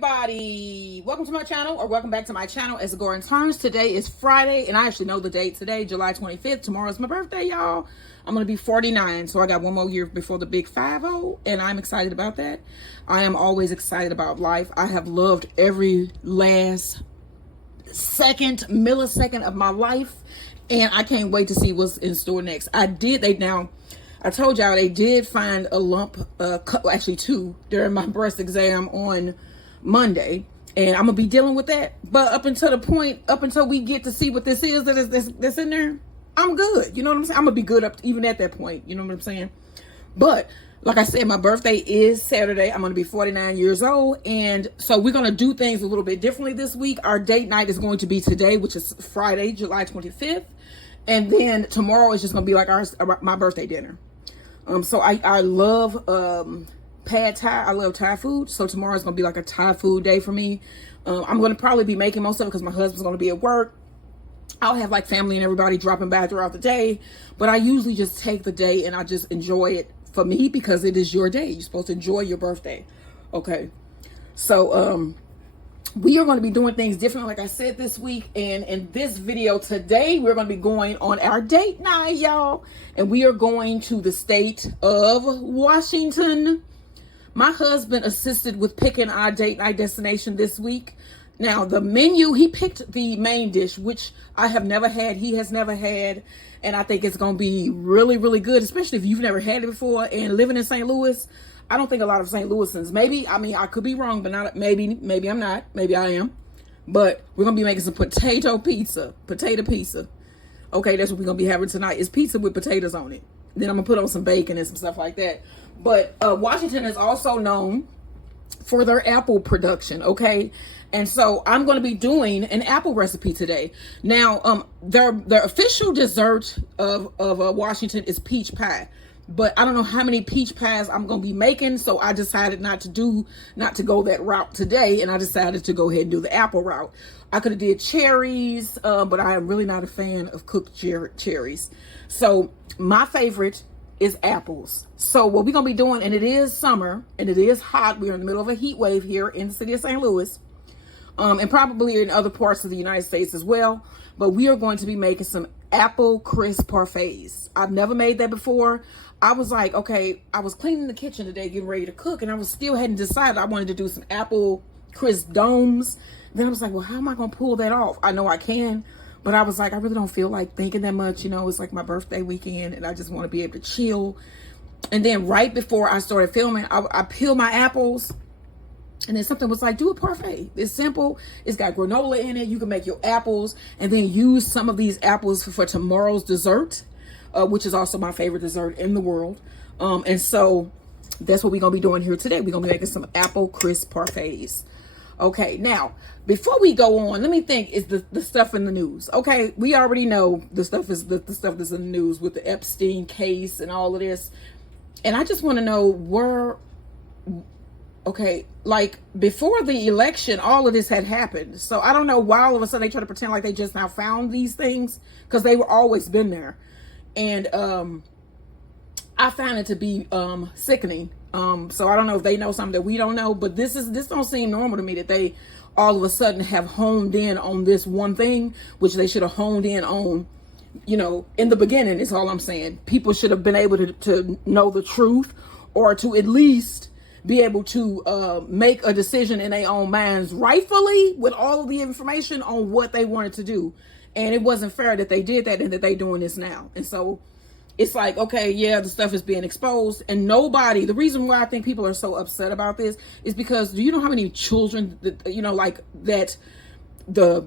everybody, welcome to my channel, or welcome back to my channel as Agora Turns. Today is Friday, and I actually know the date today, July 25th. Tomorrow's my birthday, y'all. I'm gonna be 49, so I got one more year before the big 50, and I'm excited about that. I am always excited about life. I have loved every last millisecond of my life, and I can't wait to see what's in store next. I told y'all they did find a lump, actually two, during my breast exam on Monday, and I'm gonna be dealing with that. But up until we get to see what this is that's in there, I'm good. You know what I'm saying? I'm gonna be good even at that point. You know what I'm saying? But like I said, my birthday is Saturday. I'm gonna be 49 years old, and so we're gonna do things a little bit differently this week. Our date night is going to be today, which is Friday, July 25th, and then tomorrow is just gonna be like my birthday dinner. So I love pad thai. I love Thai food. So tomorrow is going to be like a Thai food day for me. I'm going to probably be making most of it because my husband's going to be at work. I'll have like family and everybody dropping by throughout the day. But I usually just take the day and I just enjoy it for me because it is your day. You're supposed to enjoy your birthday. Okay. So, we are going to be doing things differently, like I said, this week. And in this video today, we're going to be going on our date night, y'all. And we are going to the state of Washington. My husband assisted with picking our date night destination this week. Now, the menu, he picked the main dish, which I have never had. He has never had. And I think it's going to be really, really good, especially if you've never had it before. And living in St. Louis, I don't think a lot of St. Louisans, I could be wrong, but not maybe I'm not, maybe I am. But we're going to be making some potato pizza. Okay, that's what we're going to be having tonight, is pizza with potatoes on it. Then I'm going to put on some bacon and some stuff like that. But Washington is also known for their apple production, okay? And so I'm going to be doing an apple recipe today. Now, their official dessert of Washington is peach pie. But I don't know how many peach pies I'm going to be making, so I decided not to go that route today, and I decided to go ahead and do the apple route. I could have did cherries, but I am really not a fan of cooked cherries. So my favorite is apples. So what we're going to be doing, and it is summer, and it is hot. We're in the middle of a heat wave here in the city of St. Louis, and probably in other parts of the United States as well. But we are going to be making some apple crisp parfaits. I've never made that before. I was like, okay, I was cleaning the kitchen today, getting ready to cook, and I hadn't decided I wanted to do some apple crisp domes. Then I was like, well, how am I going to pull that off? I know I can, but I was like, I really don't feel like thinking that much. You know, it's like my birthday weekend, and I just want to be able to chill. And then right before I started filming, I peeled my apples, and then something was like, do a parfait. It's simple. It's got granola in it. You can make your apples and then use some of these apples for tomorrow's dessert, which is also my favorite dessert in the world. And so that's what we're going to be doing here today. We're going to be making some apple crisp parfaits. Okay, now, before we go on, let me think, is the stuff in the news. Okay, we already know the stuff is the stuff that's in the news with the Epstein case and all of this. And I just want to know okay, like before the election, all of this had happened. So I don't know why all of a sudden they try to pretend like they just now found these things, because they were always been there. And I found it to be sickening. So I don't know if they know something that we don't know, but this don't seem normal to me, that they all of a sudden have honed in on this one thing, which they should have honed in on, you know, in the beginning, is all I'm saying. People should have been able to know the truth, or to at least be able to make a decision in their own minds rightfully with all of the information on what they wanted to do. And it wasn't fair that they did that and that they doing this now. And so it's like, okay, yeah, the stuff is being exposed, and the reason why I think people are so upset about this is because, do you know how many children that, you know, like that, the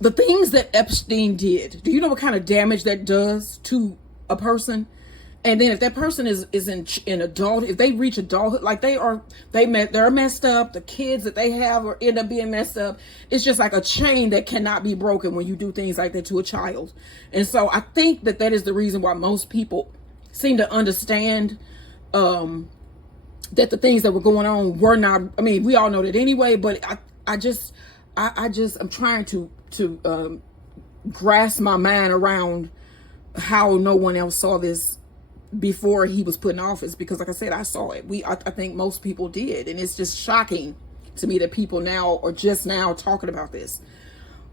things that Epstein did, do you know what kind of damage that does to a person? And then if that person is in adult, if they reach adulthood, like they're messed up. The kids that they have end up being messed up. It's just like a chain that cannot be broken when you do things like that to a child. And so I think that is the reason why most people seem to understand that the things that were going on were not. I mean, we all know that anyway. But I'm trying to grasp my mind around how no one else saw this before he was put in office, because like I said, I saw it. I think most people did, and it's just shocking to me that people now are just now talking about this.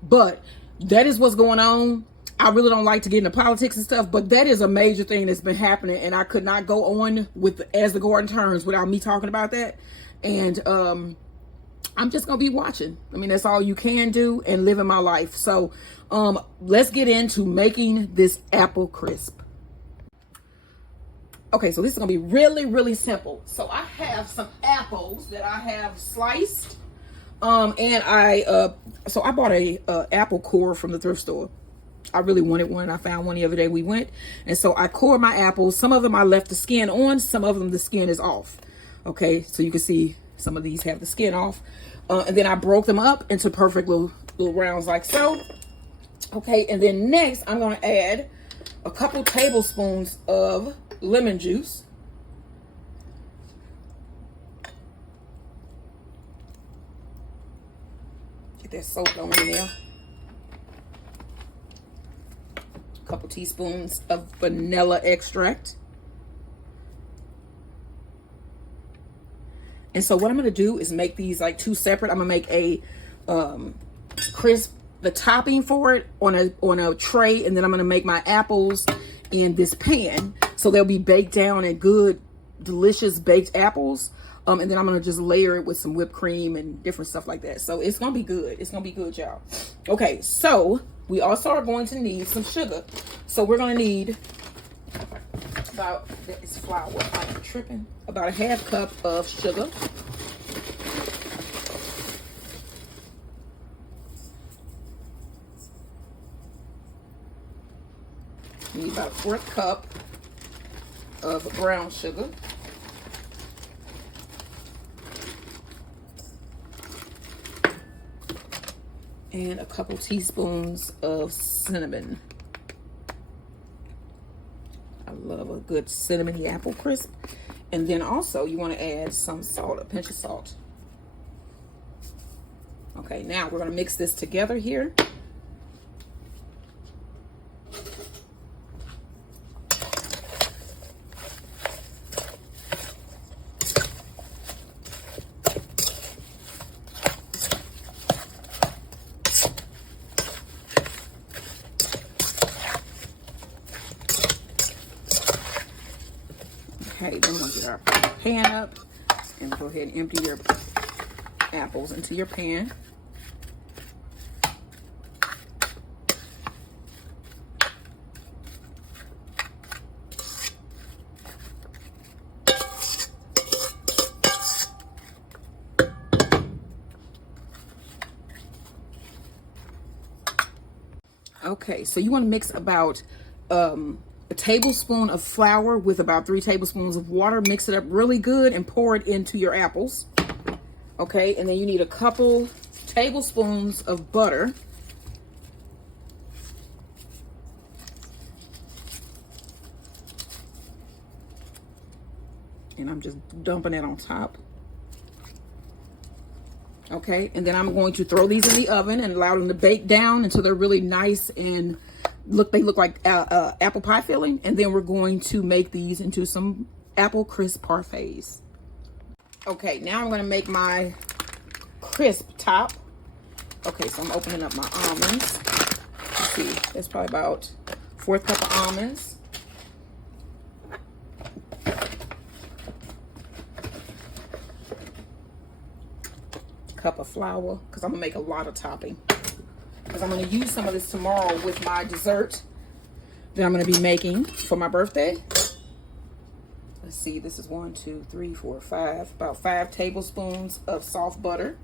But that is what's going on. I really don't like to get into politics and stuff, but that is a major thing that's been happening, and I could not go on with As the Garden Turns without me talking about that. And I'm just gonna be watching. I mean, that's all you can do, and living my life. So let's get into making this apple crisp. Okay, so this is gonna be really, really simple. So I have some apples that I have sliced. And I bought a apple core from the thrift store. I really wanted one. I found one the other day we went. And so I cored my apples. Some of them I left the skin on. Some of them the skin is off. Okay, so you can see some of these have the skin off. And then I broke them up into perfect little rounds like so. Okay, and then next I'm going to add a couple tablespoons of lemon juice. Get that soaked on in there. A couple teaspoons of vanilla extract. And so what I'm going to do is make these like two separate. I'm going to make a crisp, the topping for it on a tray, and then I'm going to make my apples in this pan. So they'll be baked down in good, delicious baked apples. And then I'm going to just layer it with some whipped cream and different stuff like that. So it's going to be good. It's going to be good, y'all. Okay, so we also are going to need some sugar. So we're going to need about, that is flour, I'm tripping, about a half cup of sugar. Need about a fourth cup of brown sugar. And a couple teaspoons of cinnamon. I love a good cinnamony apple crisp. And then also you want to add some salt, a pinch of salt. Okay, now we're going to mix this together here. Okay, then we're going to get our pan up and go ahead and empty your apples into your pan. Okay, so you want to mix about a tablespoon of flour with about 3 tablespoons of water. Mix it up really good and pour it into your apples. Okay, and then you need a couple tablespoons of butter. And I'm just dumping it on top. Okay, and then I'm going to throw these in the oven and allow them to bake down until they're really nice and they look like apple pie filling. And then we're going to make these into some apple crisp parfaits. Okay, now I'm going to make my crisp top. Okay, so I'm opening up my almonds. Let's see, that's probably about 1/4 cup of almonds. Cup of flour, because I'm gonna make a lot of topping, because I'm gonna use some of this tomorrow with my dessert that I'm gonna be making for my birthday. Let's see, this is 1, 2, 3, 4, 5, about 5 tablespoons of soft butter.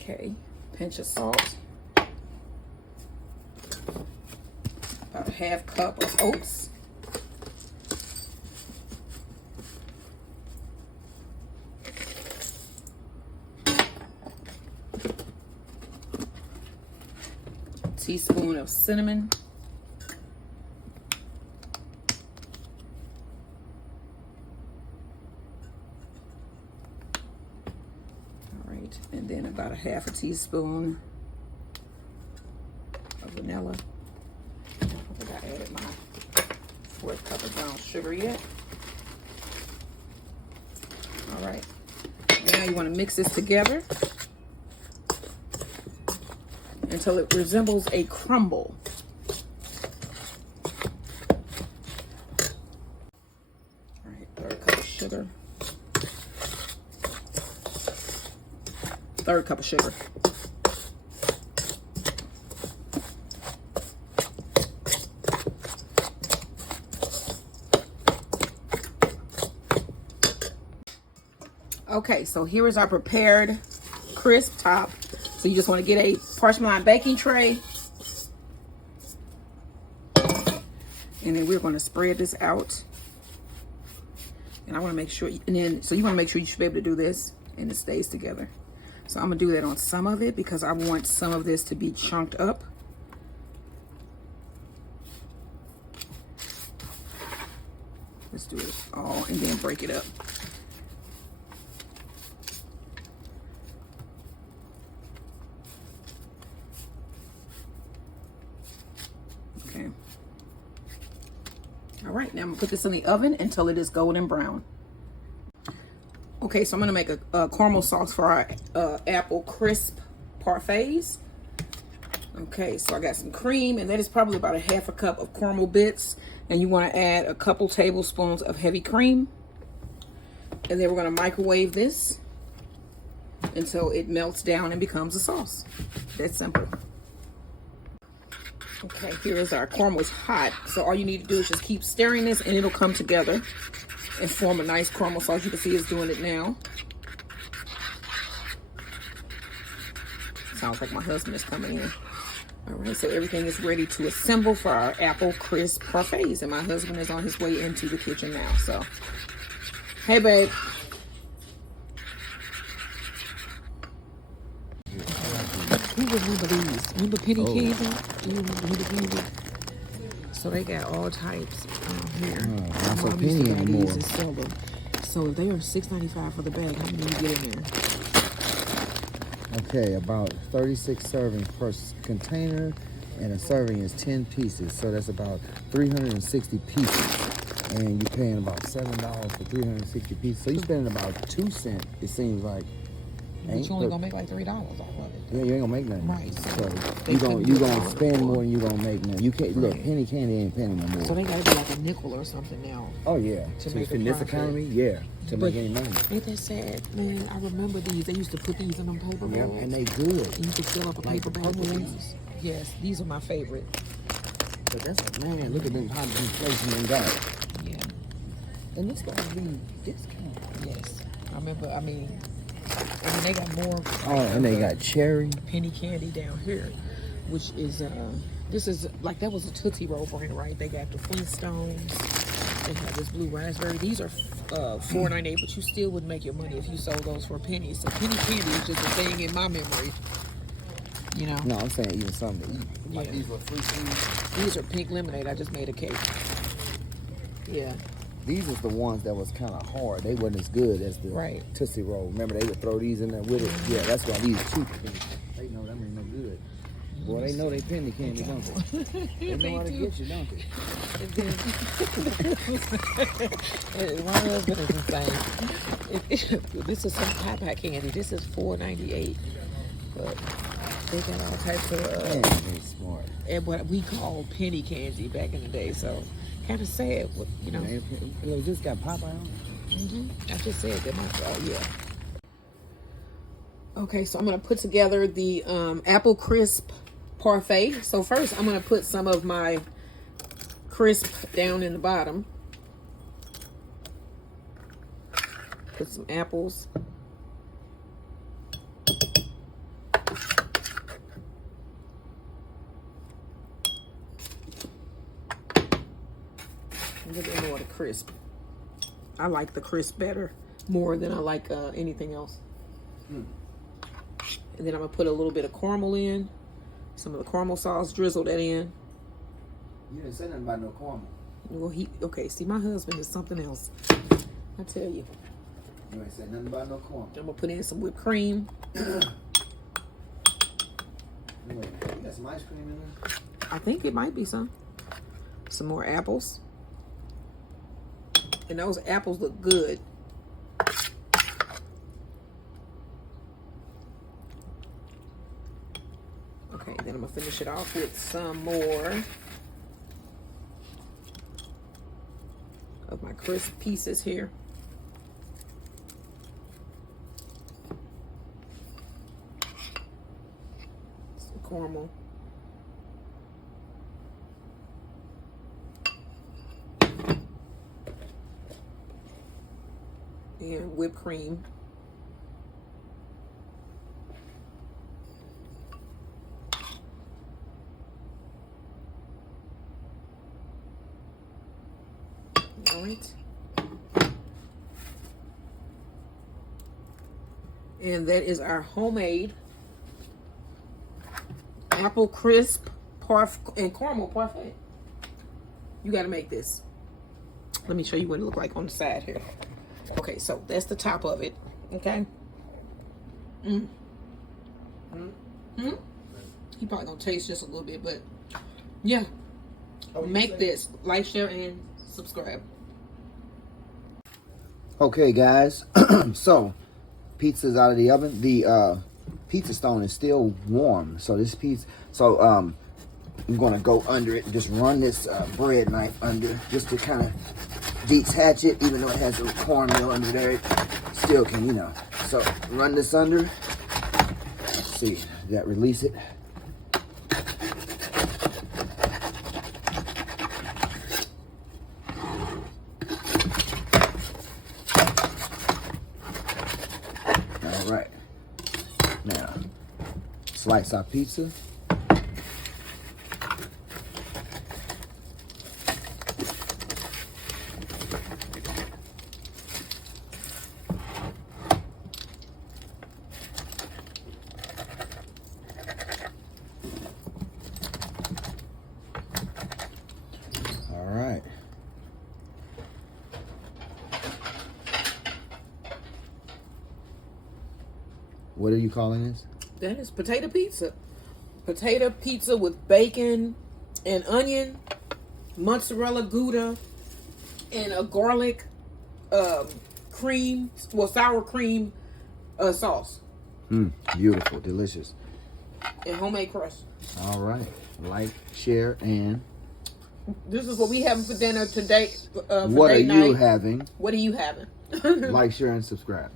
Okay, pinch of salt, about a 1/2 cup of oats, a teaspoon of cinnamon, right, and then about a half a teaspoon of vanilla. I don't think I added my 4th cup of brown sugar yet. All right, now you want to mix this together until it resembles a crumble. All right, 3rd cup of sugar. 3rd cup of sugar. Okay, so here is our prepared crisp top. So you just want to get a parchment lined baking tray. And then we're going to spread this out. And I want to make sure, so you want to make sure you should be able to do this and it stays together. So I'm going to do that on some of it because I want some of this to be chunked up. Let's do it all and then break it up. Okay. All right, now I'm gonna put this in the oven until it is golden brown. Okay, so I'm gonna make a caramel sauce for our apple crisp parfaits. Okay, so I got some cream, and that is probably about a half a cup of caramel bits. And you want to add a couple tablespoons of heavy cream. And then we're going to microwave this until it melts down and becomes a sauce. That's simple. Okay, here is our caramel. It's hot, so all you need to do is just keep stirring this and it'll come together and form a nice caramel sauce. You can see it's doing it now. Sounds like my husband is coming in. All right, so everything is ready to assemble for our apple crisp parfaits, and my husband is on his way into the kitchen now. So, hey, babe. You remember these? Remember penny candy? Do you remember penny candy? So they got all types here. Not so penny anymore. So they are $6.95 for the bag. How many do you get in there? Okay, about 36 servings per container, and a serving is 10 pieces, so that's about 360 pieces, and you're paying about $7 for 360 pieces, so you're spending about 2 cents, it seems like. But you only gonna make like $3 off of it. Yeah, you ain't gonna make nothing. Right. So you gonna spend more than you gonna make now. You can't look, penny candy ain't penny no more. So they gotta be like a nickel or something now. Oh yeah. To So make in this economy, yeah. To make any money. Ain't that sad, man? I remember these. They used to put these in them paper rolls. Yeah, and they good. And you could fill up a paper bag with these. Yes, these are my favorite. But that's man, look at them how much inflation they got. Yeah. And this gotta be discount. Yes. I remember, I mean they got more. Oh, and they got cherry. Penny candy down here, which is, this is, like, that was a Tootsie Roll brand, right? They got the Flintstones. They have this blue raspberry. These are $4.98, but you still wouldn't make your money if you sold those for a penny. So penny candy is just a thing in my memory. You know? No, I'm saying even something to eat. Yeah. Like these were free food. These are pink lemonade. I just made a cake. Yeah. These was the ones that was kind of hard. They wasn't as good as the Tootsie Roll. Remember, they would throw these in there with it. Yeah, that's why these cheap. They know them ain't no good. Boy, they know they penny candy, don't they? They know how to get you, don't they? My husband is insane. This is some Pie candy. This is $4.98. But they got all types of man, they smart. And what we called penny candy back in the day. So kind of sad, you know. It just got Popeye on it. I just said that. Oh yeah. Okay, so I'm gonna put together the apple crisp parfait. So first, I'm gonna put some of my crisp down in the bottom. Put some apples. A little bit more of the crisp. I like the crisp better, more than I like anything else. And then I'm gonna put a little bit of caramel in, some of the caramel sauce, drizzle that in. You didn't say nothing about no caramel. Well, okay, see, my husband is something else. I tell you. You ain't said nothing about no corn. I'm gonna put in some whipped cream. Wait, you got some ice cream in there? I think it might be some more apples. And those apples look good. Okay, then I'm gonna finish it off with some more of my crisp pieces here. Some caramel. And whipped cream. All right. And that is our homemade apple crisp and caramel parfait. You got to make this. Let me show you what it look like on the side here. Okay, so that's the top of it. Okay. He probably gonna taste just a little bit, but yeah. Make this. Like, share, and subscribe. Okay, guys. So, pizza's out of the oven. The pizza stone is still warm. So this pizza. So I'm gonna go under it and just run this bread knife under, just to kind of detach it, even though it has a cornmeal under there, it still can, you know. So run this under. Let's see, that release it. All right. Now, slice our pizza. What are you calling this? That is potato pizza. Potato pizza with bacon and onion, mozzarella Gouda, and a garlic cream, well, sour cream sauce. Beautiful, delicious. And homemade crust. All right. Like, share, and... This is what we having for dinner today. What are you having? What are you having? Like, share, and subscribe.